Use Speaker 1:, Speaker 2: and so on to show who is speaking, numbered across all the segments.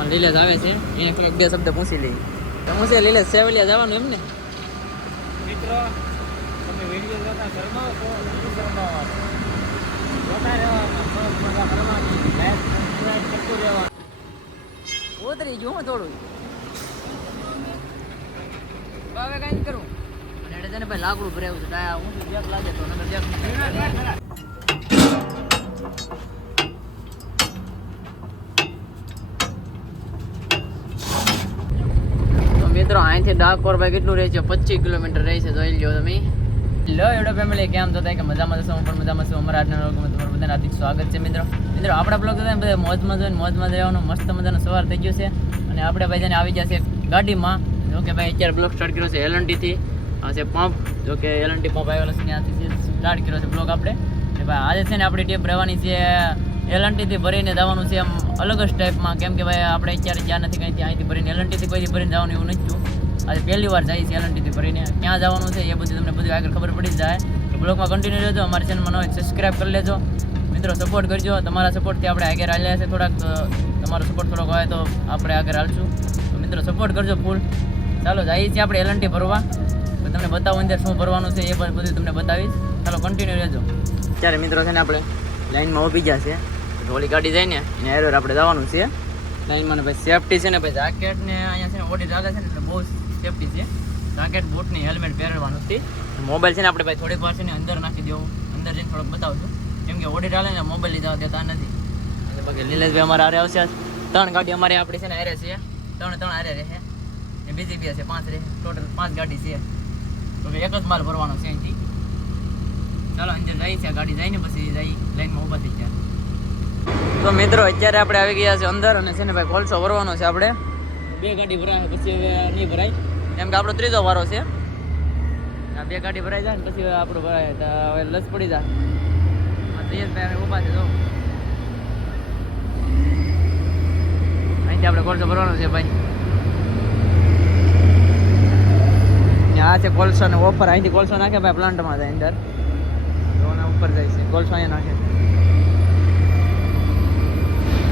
Speaker 1: આમાં લીલેજ આવે છે. એને થોડાક બે શબ્દ પૂછી લઈએ. તો હું છે લીલેશ સેવલિયા જવાનું એમ ને?
Speaker 2: મિત્રો તમે વીડિયો જોતા શરમાવો છો નથી શરમાવવાનું જોતા રહેવાનું સરસ મજા કરવાની. લાઈક સબસ્ક્રાઈબ કરતું રહેવાનું.
Speaker 1: ઉતરી ગયું હું થોડું હવે કાંઈ નહીં કરું. અને એટલે છે ને ભાઈ લાકડું ભરાયું છે ડાયા હું જેક લાગે તો નગર જેક તો મિત્રો અહીંથી ડાકોર ભાઈ કેટલું રહે છે? પચીસ કિલોમીટર રહે છે, જોઈ લો તમે. લો એવડો ફેમિલી કેમ તો કે મજામાં જશો હું પણ મજામાં છું. અમારા આજના લોકોમાં તમારું બધાને હાર્દિક સ્વાગત છે, મિત્રો. મિત્રો, આપણા બ્લોગ બધા બધા મોજમાં જોઈને મોજમાં રહેવાનું. મસ્ત મજાનો સવાર થઈ ગયો છે. અને આપણે ભાઈ જેને આવી જશે ગાડીમાં. જો કે ભાઈ અત્યારે બ્લોગ સ્ટાર્ટ કર્યો છે એલએનટીથી આ છે પંપ જો કે એલએનટી પંપ આવેલો છે, ત્યાંથી સ્ટાર્ટ કર્યો છે બ્લોગ આપણે. એ ભાઈ આજે છે ને આપણી ટીપ રહેવાની છે એલએનટીથી ભરીને જવાનું છે એમ અલગ જ ટાઈપમાં કેમ કે ભાઈ આપણે અત્યારે જ્યાં નથી કંઈ અહીંથી ભરીને એલએનટીથી કોઈથી ભરીને જવાનું એવું નથી. આજે પહેલી વાર જાય છે એલએનટીથી ભરીને. ક્યાં જવાનું છે એ બધું તમને બધું આગળ ખબર પડી જાય. તો બ્લોગમાં કન્ટિન્યુ રહેજો, અમારી ચેનલમાં નવો સબસ્ક્રાઈબ કરી લેજો. મિત્રો સપોર્ટ કરજો. તમારા સપોર્ટથી આપણે આગળ હાલ્યા છે થોડાક તમારો સપોર્ટ થોડોક હોય તો આપણે આગળ હાલશું તો મિત્રો સપોર્ટ કરજો ફૂલ ચાલો, જઈએ છીએ આપણે એલએનટી ભરવા. તો તમને બતાવું અંદર શું ભરવાનું છે એ પણ બધું તમને બતાવીશ. ચાલો કન્ટિન્યુ રહેજો. ત્યારે મિત્રો છે ને આપણે લાઈનમાં ઊભી ગયા છે ઓલી ગાડી જાય ને, એને એરર આપણે જવાનું છે. લાઈનમાં ને ભાઈ સેફટી છે ને ભાઈ જાકેટ ને અહીંયા છે ને ઓડી લાગે છે ને, એટલે બહુ સેફટી છે. જાકેટ બૂટની હેલ્મેટ પહેરવાનું હતી મોબાઈલ છે ને આપણે ભાઈ થોડીક વાર છે ને અંદર નાખી દેવું. અંદર જઈને થોડોક બતાવજો. કેમ કે ઓડી ચાલે ને મોબાઈલ લીધા દેતા નથી. એટલે બાકી લીલેશભાઈ અમારે હારે આવશે ત્રણ ગાડી અમારી આપણી છે ને હારે છે. ત્રણ ત્રણ હારે રહે. ને બીજી બે છે, પાંચ રહે. ટોટલ પાંચ ગાડી છે. તો એક જ માલ ભરવાનો છે અહીંથી. ચાલો, અંદર જાય છે ગાડી. જાય ને પછી જઈ લાઈનમાં ઊભા થઈ ગયા. તો મિત્રો, અત્યારે આપણે આવી ગયા છે અંદર અને છે ને ભાઈ કોલસો ભરવાનો છે આપણે. બે ગાડી ભરાય, પછી હવે નહીં ભરાય. કેમ કે આપણો ત્રીજો વારો છે. આ બે ગાડી ભરાઈ જાય ને પછી આપણું ભરાય. તો હવે લસ પડી જાય. તૈયાર ઊભા છે તો અહીંથી આપણે કોલસો ભરવાનો છે, ભાઈ. આ છે કોલસો ને ઓફર અહીંથી કોલસો નાખે ભાઈ પ્લાન્ટમાં જાય અંદર. આના ઉપર જાય છે. કોલસો અહીંયા નાખે.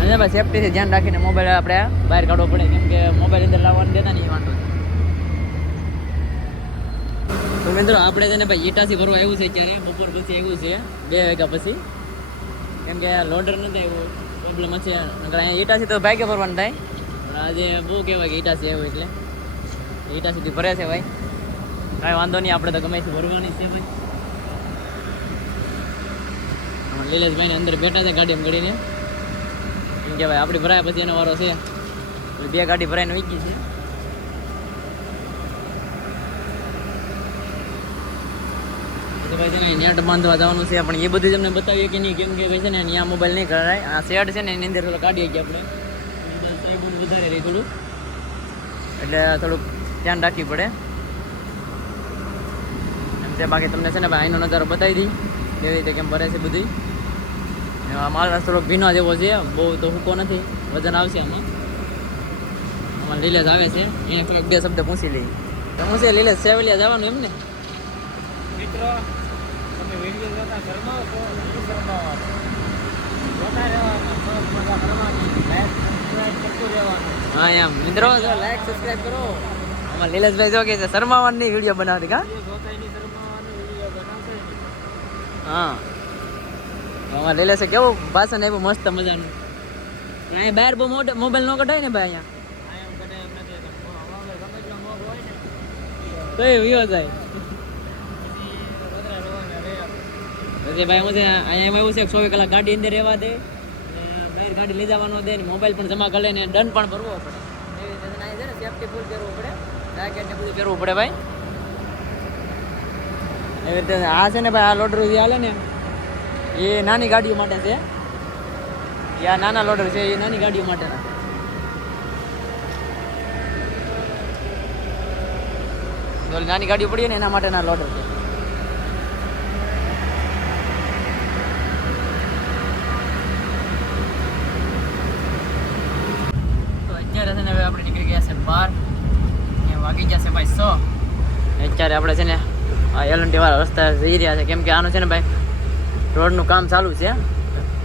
Speaker 1: અને ભાઈ સેફટીથી ધ્યાન રાખીને મોબાઈલ આપણે બહાર કાઢવો પડે. કેમ કે મોબાઈલ અંદર લાવવાનું દેતા નહીં, વાંધો છે. તો આપણે છે ને ભાઈ ઈટાથી ભરવા આવ્યું છે અત્યારે. બપોર પછી આવ્યું છે. બે વાગ્યા પછી. કેમ કે લોડર નથી આવ્યું. પ્રોબ્લેમ છે. અહીંયા ઈટાથી તો બાઈકે ભરવાનું થાય. પણ આજે બહુ કહેવાય કે ઈટાથી આવ્યું એટલે. ઈટાથી ભરે છે ભાઈ. કાંઈ વાંધો નહીં, આપણે તો ગમે છે ભરવાની છે ભાઈ. લીલેશભાઈને અંદર બેઠા છે ગાડી ગળીને કેમ કે ભાઈ આપણી ભરાય પછી એનો વારો છે. બે ગાડી ભરાઈને વીકી છે. નેટ બાંધવા જવાનું છે. પણ એ બધું તમને બતાવીએ કે નહીં, કેમ કે છે ને અહીંયા મોબાઈલ નહીં કરાય આ શેડ છે ને એની અંદર થોડું કાઢીએ છીએ આપણે. વધારે રહી થોડું. એટલે થોડુંક ધ્યાન રાખવી પડે. એમ છે, બાકી તમને છે ને ભાઈ અહીંનો નજારો બતાવી દઈ. કેવી રીતે કેમ ભરે છે બધી. માલ રસ થોડોક ભીનો જેવો છે. બહુ તો હૂકો નથી. વજન આવશે આમાં. આમાં લીલેજ આવે છે. એને થોડાક બે શબ્દ પૂછી લઈએ. તો હું છે લીલેજ સેવલિયા જવાનું એમ ને?
Speaker 2: મિત્રો તમે વીડિયો જોતા શરમાવો છો નથી શરમાવવાનું જોતા રહેવાનું સરસ મજા કરવાની લાઈક સબસ્ક્રાઈબ કરતું રહેવાનું.
Speaker 1: હા એમ. મિત્રો લાઈક સબસ્ક્રાઇબ કરો. આમાં લીલેશભાઈ જો કે છે શર્માવાની વીડિયો બનાવતી કા. હા. લીલેશે કેવું ભાષણ આપ્યું મસ્ત મજાનું. અહીંયા બહાર બહુ મોટો મોબાઈલ ન કઢાય ને ભાઈ અહીંયા.
Speaker 2: તો
Speaker 1: એ વિયો જાય
Speaker 2: પછી વધારે રોવાને રહે
Speaker 1: પછી ભાઈ, હું છે, અહીંયા એમાં એવું છે ચોવીસ કલાક ગાડી અંદર રહેવા દે બહાર ગાડી લઈ જવાનો દે ને મોબાઈલ પણ જમા કરી ને દંડ પણ ભરવો પડે. એવી રીતે છે ને સેફટી ફૂલ કરવું પડે. જાકેટ ને પહેરવું પડે ભાઈ. એવી રીતે આ છે ને ભાઈ, આ લોડર જે હાલે ને, એ નાની ગાડીઓ માટે છે. એ આ નાના લોડર છે, એ નાની ગાડીઓ માટેના નાની ગાડીઓ પડી ને એના માટેના લોડર છે તો અત્યારે છે ને હવે આપણે નીકળી ગયા છે બહાર અહીંયા વાગી ગયા છે ભાઈ સો. અત્યારે આપણે છે ને આ એલએનટી વાળા રસ્તા જઈ રહ્યા છે. કેમ કે આનું છે ને ભાઈ રોડનું કામ ચાલુ છે.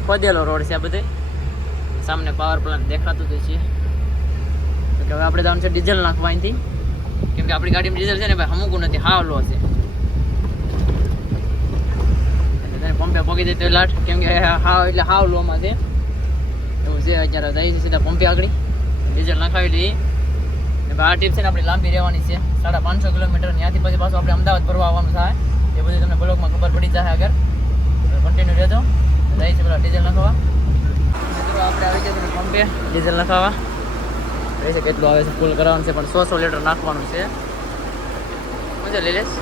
Speaker 1: ખોદેલો રોડ છે આ બધે. સામને પાવર પ્લાન્ટ દેખાતું જ છે. તો કે હવે આપણે જવાનું છે ડીઝલ નાખવા અહીંથી. કેમ કે આપણી ગાડીમાં ડીઝલ છે ને ભાઈ અમુક નથી હાવ લો છે. એટલે તને પંપે પગી દે તો લાટ. કેમ કે હાવ એટલે હાવ લોમાં છે. એવું છે, અત્યારે જઈએ છીએ સીધા પંપે આગળ. ડીઝલ નખાવી લઈએ આ ટ્રીપ છે ને આપણી લાંબી રહેવાની છે. સાડા પાંચસો કિલોમીટર. ત્યાંથી પછી પાછું આપણે અમદાવાદ ફરવા આવવાનું થાય. એ બધું તમને બ્લોગમાં ખબર પડી જાય આગળ. કન્ટિન્યુ રહેજો. જાય છે પેલા ડીઝલ નખાવા. આપણે આવી જઈએ પંપે. ડીઝલ નખાવા. રહી છે કેટલું આવે છે, ફૂલ કરાવવાનું છે, પણ સો સો લીટર નાખવાનું છે. મજા લઈ લીલેશ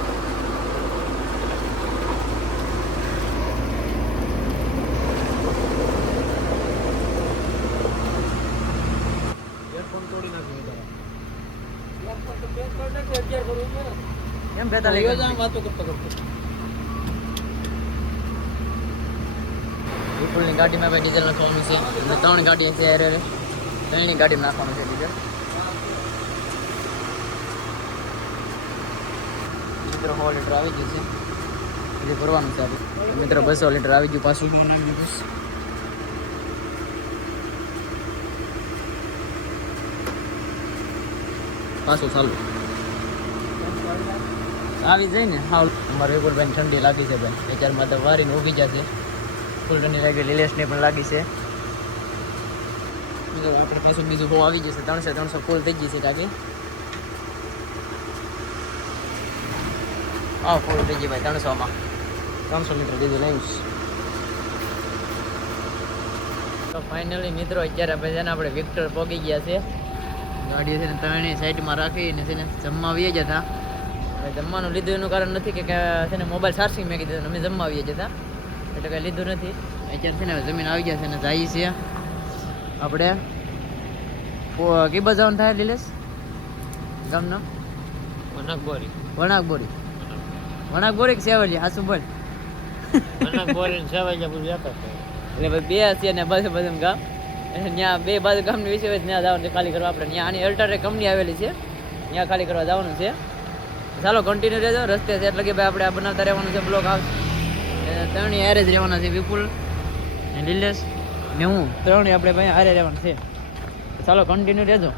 Speaker 2: એરફોન તોડી નાખ્યો તારા એરફોન તો પેક કરી નાખ્યો અત્યારે કરું છું ને
Speaker 1: કેમ બેતાલી
Speaker 2: યોજ આમ વાતો કરતો કરતો
Speaker 1: વિપુલની ગાડીમાં ભાઈ ડીઝલ નાખવાનું છે. અને ત્રણ ગાડી છે અરે ત્રણની ગાડીમાં નાખવાનું છે ડીઝલ મિત્રો સો લીટર આવી ગયું છે. હજી ભરવાનું છે આપણે. મિત્રો બસો લીટર આવી ગયું પાછું. નાખી દીધું પાછું ચાલુ. આવી જાય ને, હાવ. અમારે વિપુલભાઈ ઠંડી લાગી છે ભાઈ અત્યારમાં તો વારીને ઊભી જશે ફૂલ ઠંડી લાગી, લીલેશને પણ લાગી છે. આપણે પાછું બીજું બહુ આવી જશે, ત્રણસો ત્રણસો ફૂલ થઈ જશે કાકી. હા, ફૂલ થઈ ગઈ ભાઈ, ત્રણસોમાં. ત્રણસો મીટર દીધું લઈશ તો ફાઇનલી મિત્રો, અત્યારે આપણે છે આપણે વિક્ટર પહોંચી ગયા છે. ગાડી છે ને ત્રણેય સાઈડમાં રાખીને છે ને જમવા આવીએ જતા હવે જમવાનું લીધું એનું કારણ નથી કે છે ને મોબાઈલ ચાર્જિંગ મેં કીધું અમે જમવા આવીએ જતા એટલે કંઈ લીધું નથી. અત્યારે છે ને હવે જમીન આવી ગયા છે ને જઈએ છીએ આપણે કઈ જવાનું થાય લીલેશ? ગામનો?
Speaker 2: વણાક બોરી
Speaker 1: વણાક બોરી વણાક બોરી કે સેવલી હાસુ બોલ.
Speaker 2: વણાક બોરી સેવાઈ બધું જતા
Speaker 1: એટલે ભાઈ બે હશે ને બસ બધે ગામ. ત્યાં બે બાજુ ગામની વિશે ત્યાં જવાનું છે ખાલી કરવા આપણે. ત્યાં આની અલ્ટર કંપની આવેલી છે. ત્યાં ખાલી કરવા જવાનું છે. ચાલો કન્ટિન્યુ રહેજો. રસ્તે છે એટલે કે ભાઈ આપણે આ બનાવતા રહેવાનું છે બ્લોક હાઉસ ત્રણેય હારે જ રહેવાના છે વિપુલ ને નિલેશ ને હું ત્રણેય આપણે ભાઈ હારે રહેવાનું છે. ચાલો કન્ટિન્યુ રહેજો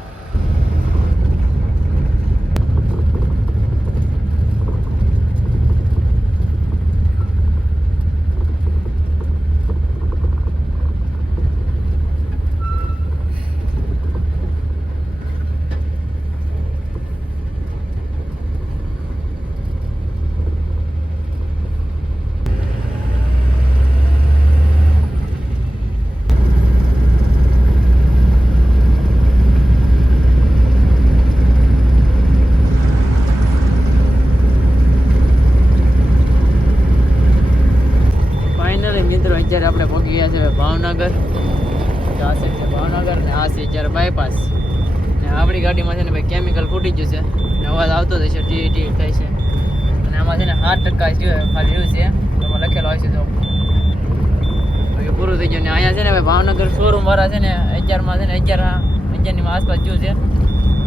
Speaker 1: ફાઇનલી મિત્રો અત્યારે આપણે પહોંચી ગયા છે ભાવનગર આ સાઈડ છે ભાવનગર ને આ છે અત્યારે બાયપાસ ને આપણી ગાડીમાં છે ને ભાઈ કેમિકલ ફૂટી ગયું છે ને અવાજ આવતો જ હશે ટી ટી થાય છે અને આમાં છે ને સાત ટકા છે ખાલી રહ્યું છે એમાં લખેલો હોય છે તો બાકી પૂરું થઈ ગયું ને અહીંયા છે ને ભાઈ ભાવનગર શોરૂમ વાળા છે ને અત્યારમાં છે ને અગિયાર અગિયારની આસપાસ ગયું છે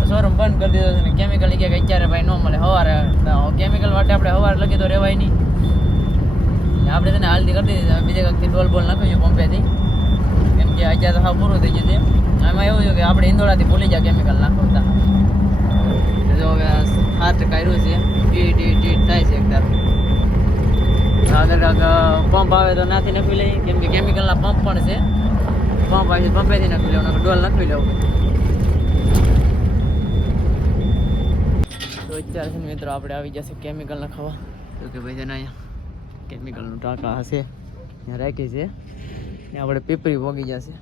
Speaker 1: શોરૂમ બંધ કરી દીધો છે ને કેમિકલ કે અત્યારે ભાઈ ન મળે સવારે કેમિકલ માટે આપણે સવારે લગી તો રહેવાય નહીં ને આપણે છે ને હાલથી કરી દીધી બીજે કંઈકથી ડોલ બોલ નાખ્યું છે પંપેથી કેમ કે અત્યારે તો હાવ પૂરું થઈ ગયું છે આમાં એવું છે કે આપણે ઇન્દોરાથી ભૂલી જાય કેમિકલ નાખતા જો હવે હાથ કર્યું છે ટી ટી ટી થાય છે એકદમ આગળ કાંક પંપ આવે તો નાથી નાખી લઈએ કેમ કે કેમિકલના પંપ પણ છે પંપ આવે છે પંપેથી નાખી લેવું ડોલ નાખી લેવું તો અત્યારે છે ને મિત્રો આપણે આવી જશે કેમિકલ નાખવા તો કે ભાઈ છે ને અહીંયા કેમિકલનું ટાંકા હશે ત્યાં રાખી છે ત્યાં આપણે પીપરી પોગી જશે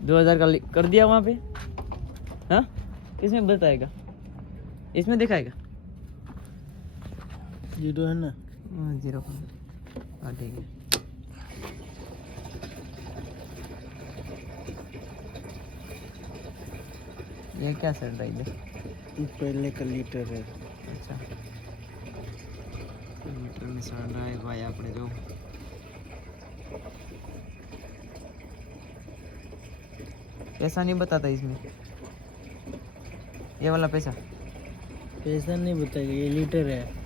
Speaker 1: दो हजार का लि- कर दिया वहाँ पे हाँ किसमें बताएगा इसमें दिखाएगा
Speaker 2: જીરો હે ને
Speaker 1: हाँ हम्म, ज़ीरो हाँ, ठीक है। ये क्या चल रही है
Speaker 2: पहले का लीटर है।
Speaker 1: अच्छा। लीटर में सड़ रहा है भाई आपने जो पैसा नहीं बताता इसमें। ये वाला पैसा?
Speaker 2: पैसा नहीं बताएगा ये लीटर है।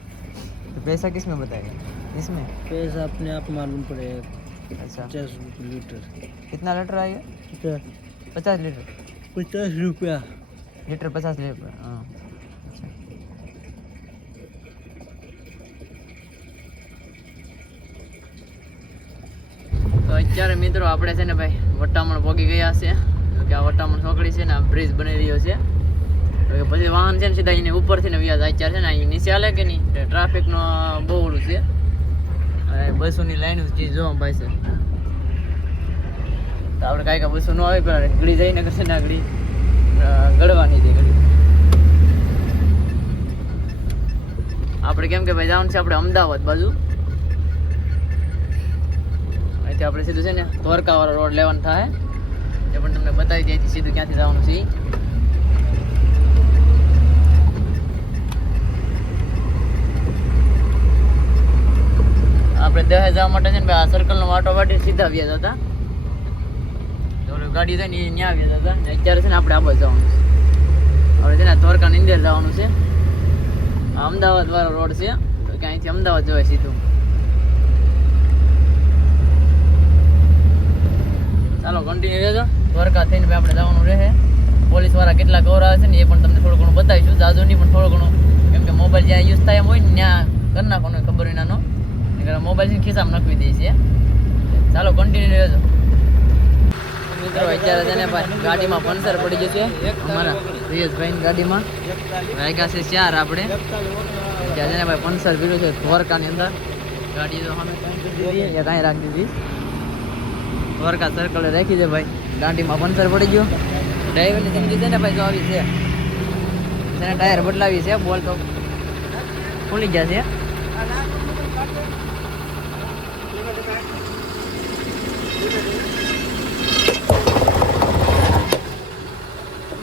Speaker 1: पैसा किस में बताएगा इसमें
Speaker 2: पैसा अपने आप मालूम पड़ेगा
Speaker 1: अच्छा
Speaker 2: पचास रुपये लीटर
Speaker 1: कितना लीटर आएगा
Speaker 2: क्या
Speaker 1: पचास लीटर
Speaker 2: પચાસ રૂપિયા
Speaker 1: લીટર પચાસ લીટર હા તો અત્યારે મિત્રો આપણે છે ને ભાઈ વટામણ પોગી ગયા છે તો કે આ વટામણ ચોકડી છે ને આ બ્રિજ બની રહ્યો છે તો કે પછી વાહન છે ને સીધા એને ઉપરથી ને વ્યાજ અત્યારે છે ને અહીં નીચે હાલે કે નહીં? ટ્રાફિકનો બહુ ઓલું છે. બસોની લાઈન જે જોવા ભાઈ છે તો આપણે કાંઈ કાંઈ બસો ન આવે, પણ ગળી જઈને કરશે ને ગળી ગળવાની છે ગળી આપણે કેમ કે ભાઈ જવાનું છે આપણે અમદાવાદ બાજુ. અહીંથી આપણે સીધું છે ને દ્વારકાવાળો રોડ લેવાનું થાય. એ પણ તમને બતાવી દઈએ સીધું ક્યાંથી જવાનું છે આપણે દહે જવા માટે છે ને આ સર્કલનો વાટો વાટી સીધા આવ્યા હતા ગાડી છે ને ન્યા વ્યાજ હતા અત્યારે છે ને આપણે આબો જવાનું છે. હવે છે ને દ્વારકા અંદર જવાનું છે. અમદાવાદ વાળો રોડ છે. તો કે અહીંથી અમદાવાદ જવાય સીધું. ચાલો કન્ટિન્યુ રહેજો. દ્વારકા થઈને આપણે જવાનું રહે. પોલીસવાળા કેટલા આવે છે ને એ પણ તમને થોડું ઘણું બતાવીશું. જાજુ નહીં, પણ થોડું ઘણું. કેમ કે મોબાઈલ જ્યાં યુઝ થાય એમ હોય ને, ત્યાં કરી નાખવાનું ખબર વિનાનો. મોબાઈલ છે ખિસ્સામાં નાખવી દઈએ છે. ચાલો કન્ટિન્યુ રહેજો. મિત્રો, અત્યારે છે ને ગાડીમાં પંચર પડી ગયું છે. અમારા રિયેશભાઈની ગાડીમાં. વાગ્યા છે ચાર આપણે. ત્યાં છે ને ભાઈ પંચર પીડ્યું છે દ્વારકાની અંદર. ગાડી તો અમે કાંઈ રાખી દીધી. દ્વારકા સર્કલે રાખી છે ભાઈ. ગાડીમાં પંચર પડી ગયું. ડ્રાઈવરની જિંદગી છે ને ભાઈ, જો આવી છે. તેને ટાયર બદલાવી છે, બોલ તો. ખુલી ગયા છે.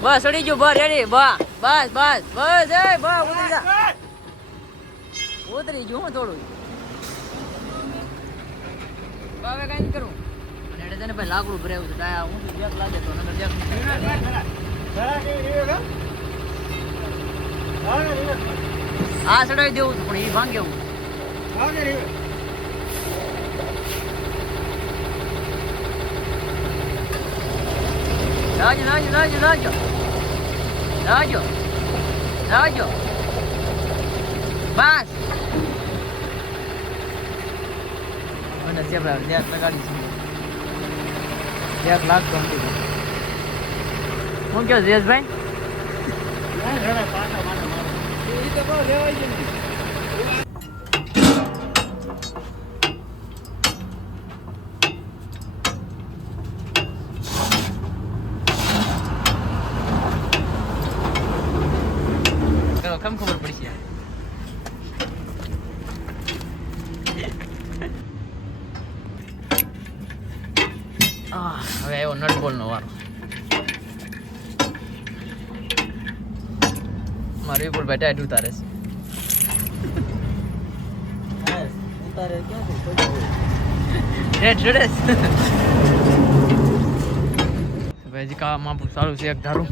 Speaker 1: બસ ચડી ગયું બસ રેડી બસ બસ બસ બસ, એ બસ ઉતરી જા. ઉતરી ગયું થોડું. હવે કઈ કરું. એટલે તને ભાઈ લાકડું ભરાયું છે ડાયા હું જેક લાગે તો નગર જેક હા ચડાવી દેવું પણ એ ભાંગે હું. રાજો રાજો રાજો રાજો રાજો રાજો બસ મને સેપડા દેખ લગાડી છે એક લાખ તો અંતી હું કહો જયેશભાઈ કરો કેમ ખબર પડશે આહ, હવે આવ્યો નટબોલ નો વારો બેટા એટ ઉતારે છે. ભાઈજી કાવામાં સારું છે ધારું.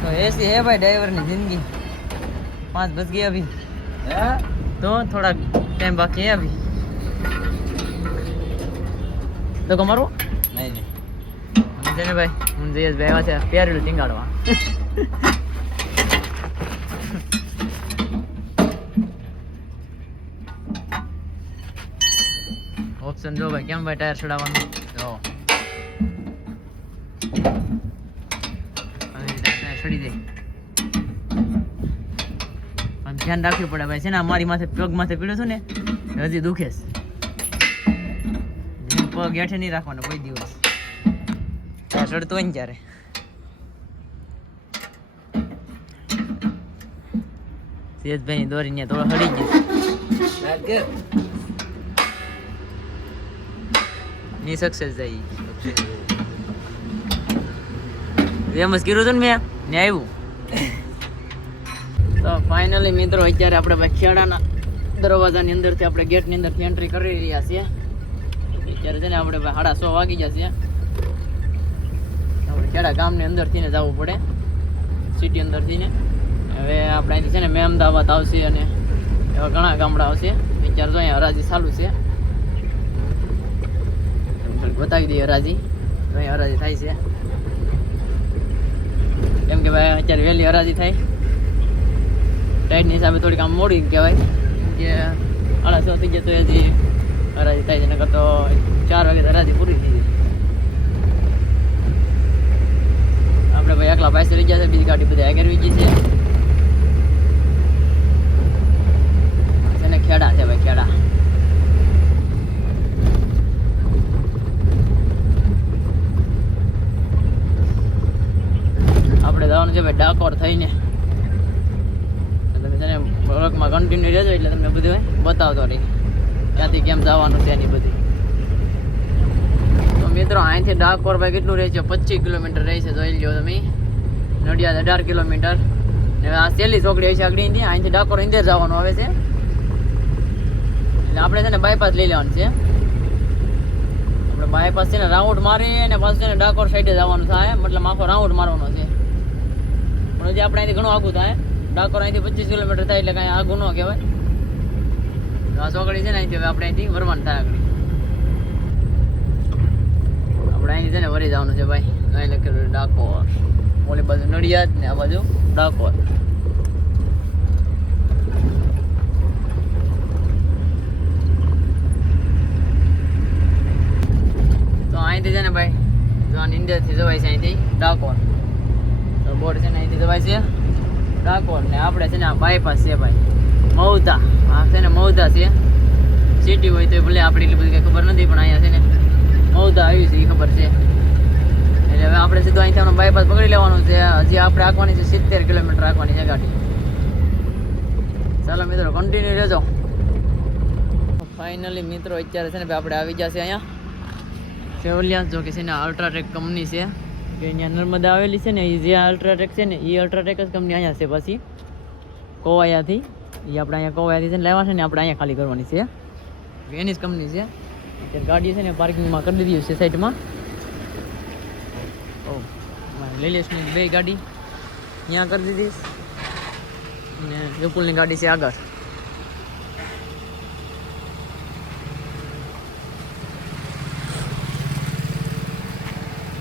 Speaker 1: તો એસી હે ભાઈ ડ્રાઈવરની જિંદગી. પાંચ બજ ગયા અભી તો થોડા ટાઈમ બાકી હે અભી તો કમારો? છે ને ભાઈ? હું જયેશભાઈ આવ્યા છે, પહેરેલું ટીંગાડવા ઓપ્શન જો ભાઈ, કેમ ભાઈ ટાયર ચડાવવાનું? જો. ચડી જાય. પણ ધ્યાન રાખવું પડે ભાઈ, છે ને મારી માથે પગ માથે પીડ્યો છું ને, હજી દુખે પગ હેઠે નહીં રાખવાનો, કોઈ દિવસ. ચડતો હોય ને ત્યારે. સેજભાઈ દોરી ને થોડો હળી ગયો. ની સક્સેસ જાય એમ જ કીધું હતું ને મેં. ને આવ્યું તો ફાઇનલી મિત્રો અત્યારે આપણે ભાઈ ખેડાના દરવાજાની અંદરથી આપણે ગેટની અંદરથી એન્ટ્રી કરી રહ્યા છીએ. અત્યારે છે ને આપણે ભાઈ સાડા સો વાગી જશે ખેડા ગામની અંદરથી ને જવું પડે. સિટી અંદરથી ને હવે આપણે અહીંથી છે ને મેં અમદાવાદ આવશે અને એવા ઘણા ગામડા આવશે અત્યારે તો અહીંયા હરાજી ચાલુ છે. બતાવી દઈએ હરાજી. અહીં હરાજી થાય છે. કેમ કે ભાઈ, અત્યારે વહેલી હરાજી થાય. ટાઈટની હિસાબે થોડીક આમ મોડી કહેવાય. કે આડા છ થઈ ગયા તો હજી હરાજી થાય છે. નકર તો ચાર વાગે હરાજી પૂરી થઈ જાય. આપણે ભાઈ એકલા પાસે રહી છે, બીજી ગાડી બધી આગળ વીજી છે. ખેડા છે ભાઈ, ખેડા. આપણે જવાનું છે ભાઈ ડાકોર થઈને. તમે છે ને બ્લોગમાં કન્ટિન્યુ રહેજો એટલે તમને બધું બતાવતો રહી ક્યાંથી કેમ જવાનું છે એની બધી. મિત્રો, અહીંથી ડાકોર ભાઈ કેટલું રહે છે? પચીસ કિલોમીટર રહે છે, જોઈ લો તમે. નડિયાદ અઢાર કિલોમીટર. હવે આ છેલ્લી ચોકડી હોય છે આગળ અહીંથી ડાકોર ઇન્દિર જવાનું આવે છે. એટલે આપણે છે ને બાયપાસ લઈ લેવાનું છે. આપણે બાયપાસ છે ને રાઉન્ડ મારી અને પાછું છે ને ડાકોર સાઈડે જવાનું થાય. મતલબ આખો રાઉન્ડ મારવાનો છે. પણ હજી આપણે અહીંથી ઘણું આગું થાય. ડાકોર અહીંથી પચીસ કિલોમીટર થાય એટલે કાંઈ આગું ન કહેવાય. આ ચોકડી છે ને અહીંથી હવે આપણે અહીંથી વરવાનું થાય આગળ. આપણે છે ને વરી જવાનું છે ભાઈ. અહીં લખેલું ડાકોર. ઓલી બાજુ નડિયાદ ને આ બાજુ ડાકોર. તો અહીંથી છે ને ભાઈ ઇન્ડિયાથી જવાય છે અહીંથી ડાકોર. તો બોર્ડ છે ને અહીંથી જવાય છે ડાકોર. ને આપણે છે ને બાયપાસ છે ભાઈ. મૌધા આ છે ને મૌધા છે. સિટી હોય તો ભલે આપણે એટલી બધી ખબર નથી, પણ અહીંયા છે ને આવ્યું છે. એટલે હવે આપણે સીધો અહીંથી બાયપાસ પકડી લેવાનું છે. હજી આપણે રાખવાની છે સિત્તેર કિલોમીટર રાખવાની છે ગાડી. ચાલો મિત્રો કન્ટિન્યુ રહેજો. ફાઇનલી મિત્રો, અત્યારે છે ને ભાઈ આપણે આવી જશે અહીંયા. સેવલિયા જો કે છે ને અલ્ટ્રાટેક કંપની છે. કે અહીંયા નર્મદા આવેલી છે ને, એ જે અલ્ટ્રાટેક છે ને, એ અલ્ટ્રાટેક જ કંપની અહીંયા છે પછી. કોવાયાથી. એ આપણે અહીંયા કોવાયાથી છે ને લેવા છે ને, આપણે અહીંયા ખાલી કરવાની છે. એની જ કંપની છે. અત્યારે ગાડી છે ને પાર્કિંગમાં કરી દીધી છે સાઈડમાં લેલેશની બે ગાડી અહીંયા કરી દીધી. અને વિપુલની ગાડી છે આગળ.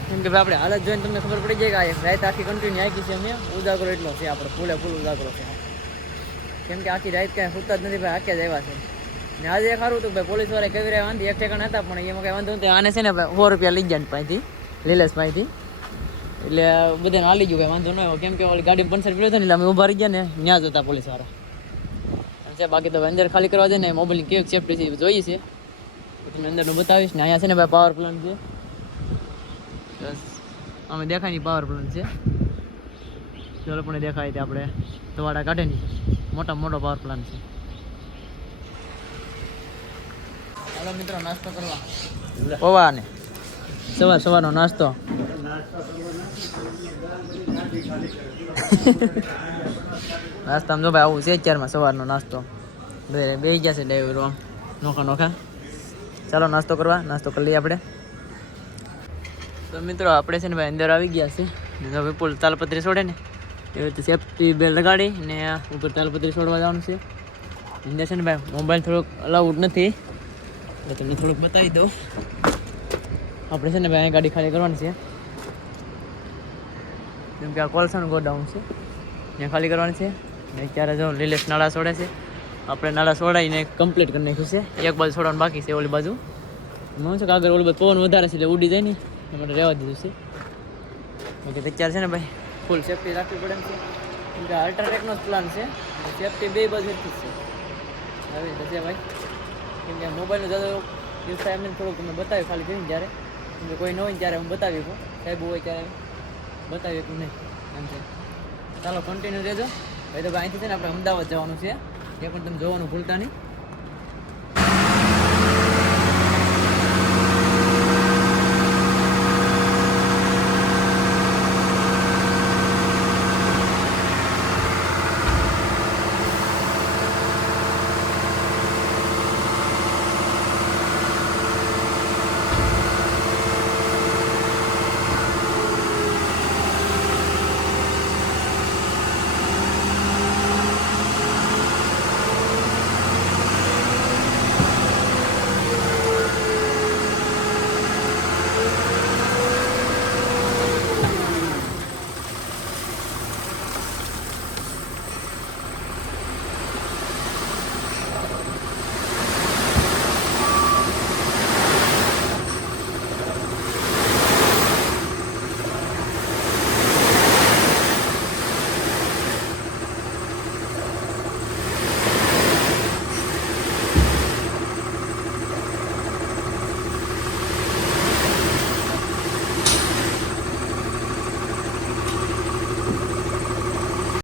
Speaker 1: કેમ કે આપણે હાલત જોઈને તમને ખબર પડી જાય કે આ રાત આખી કન્ટિન્યુ આખી છે અમે ઉદાગરો એટલો છે આપણે ફૂલે ફૂલ ઉદાગરો છે. કેમ કે આખી રાત કાંઈ સૂતા જ નથી, ભાઈ, આખે જ આવ્યા છે. ને આજે ખારું હતું ભાઈ, પોલીસવાળા કેવી રહ્યા વાંધી, એક ઠેકાણ હતા, પણ એમાં કઈ વાંધો નથી આને છે ને, ભાઈ, સો રૂપિયા લઈ જાય પાસેથી લીલેશ પાસેથી એટલે બધાને હાલી ગયું કે વાંધો ન આવ્યો. કેમ કે ઓલી ગાડી પંચર પીડ્યો હતો ને એટલે અમે ઊભા રહી ગયા ને ત્યાં જ હતા પોલીસવાળા. છે બાકી તો અંદર ખાલી કરવા દે ને મોબાઈલની કેવી સેફ્ટી છે જોઈએ છે. તમને અંદરનું બતાવીશ ને અહીંયા છે ને ભાઈ પાવર પ્લાન્ટ છે. અમે દેખાય નહીં પાવર પ્લાન્ટ છે. ચાલો પણ દેખાય તે આપણે તવાડા કાઢે નહીં મોટા મોટો પાવર પ્લાન્ટ છે. હાલો મિત્રો નાસ્તો કરવા. પૌવા ને. સવાર સવારનો નાસ્તો. નાસ્તામાં જો ભાઈ આવું છે અત્યારમાં સવારનો નાસ્તો. બે બે ગયા છે ડ્રાઈવરો. નોખા નોખા. ચાલો નાસ્તો કરવા, નાસ્તો કરી લઈએ આપણે. તો મિત્રો આપણે છે ને ભાઈ અંદર આવી ગયા છે હવે તો તાલપત્રી છોડે ને. એવી રીતે સેફ્ટી બેલ્ટ લગાડી ને ઉપર તાલપત્રી છોડવા જવાનું છે. અંદર છે ને ભાઈ મોબાઈલ થોડોક અલાઉડ નથી. એટલે તમને થોડુંક બતાવી દઉં. આપણે છે ને ભાઈ ગાડી ખાલી કરવાની છે. જેમ કે આ કોલસાનું ગોડાઉન છે. ત્યાં ખાલી કરવાની છે. ને ત્યારે જો લીલેશ નાળા છોડે છે. આપણે નાળા છોડાવીને કમ્પ્લીટ કરી નાખ્યું છે. એક બાજુ છોડવાનું બાકી છે ઓલી બાજુ. હું છે કે આગળ ઓલી બાજુ પવન વધારે છે એટલે ઉડી જાય નહીં. માટે રહેવા દીધું છે. ઓકે અત્યારે છે ને ભાઈ ફૂલ સેફટી રાખવી પડે છે. કેમ કે અલ્ટ્રાટેકનો જ પ્લાન છે. સેફટી બે બાજુ જ છે. આવી રીતે છે ભાઈ. કેમ કે મોબાઈલનો જ્યાદા દિવસ એમને થોડુંક તમે બતાવ્યું ખાલી કરીને જ્યારે. કોઈ ન હોય ત્યારે હું બતાવી શકું. સાહેબ હોય ત્યારે. બતાવી શકું નહીં એમ છે. ચાલો કન્ટિન્યુ રહેજો. ભાઈ તો અહીંથી છે ને આપણે અમદાવાદ જવાનું છે. એ પણ તમે જોવાનું ભૂલતા નહીં.